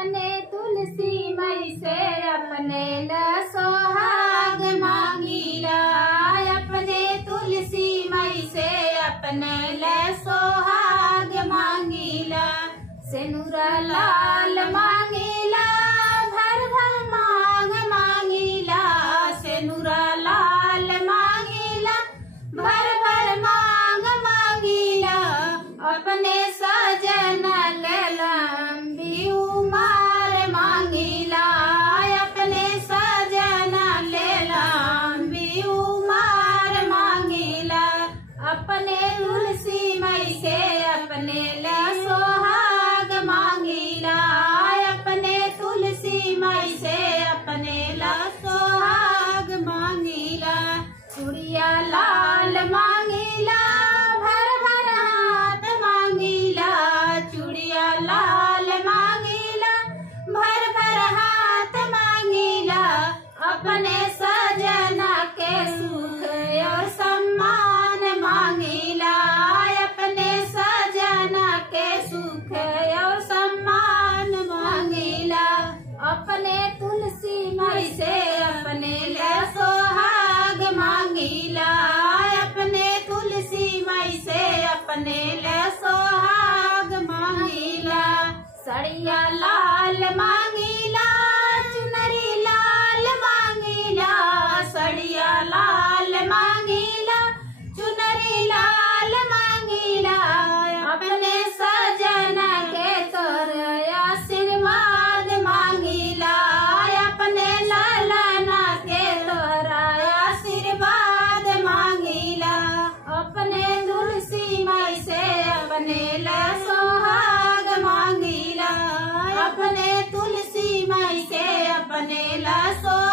अपने तुलसी मई से अपने ला सोहाग मांगीला। अपने तुलसी मई से अपने ला सोहाग मांगीला। सिनुरा लाल मांगीला भर भर मांग मांगीला। सिनुरा लाल मांगीला भर भर मांग मांगीला। अपने सजन के लंबी उमर मांगीला। अपने सजन ले लंबी उमर मांगीला। अपने तुलसी मई से अपने ला सोहाग मांगीला। अपने तुलसी मई से अपने ला सोहाग मांगीला। चूड़िया लाल मांगीला भर भर हाथ मांगीला। चूड़िया लाल मांगीला भर भर हाथ मांगीला। अपने सजना के सुख और सम्मान मांगीला। अपने सजना के सुख और सम्मान मांगीला। अपने तुलसी मई से अपने ला सोहाग मांगीला। अपने तुलसी मई से अपने ला सोहाग मांगीला। सड़िया लाल मांगीला चुनरी लाल मांगीला। सड़िया लाल मांगीला चुनरी लाल मांगीला। अपने सजन के तोर आशीर्वाद मांगीला। अपने लालना के तोर आशीर्वाद मांगीला। अपने तुलसी मई से अपने ला सोहाग मांगीला। अपने तुलसी मई से अपने ला सोहाग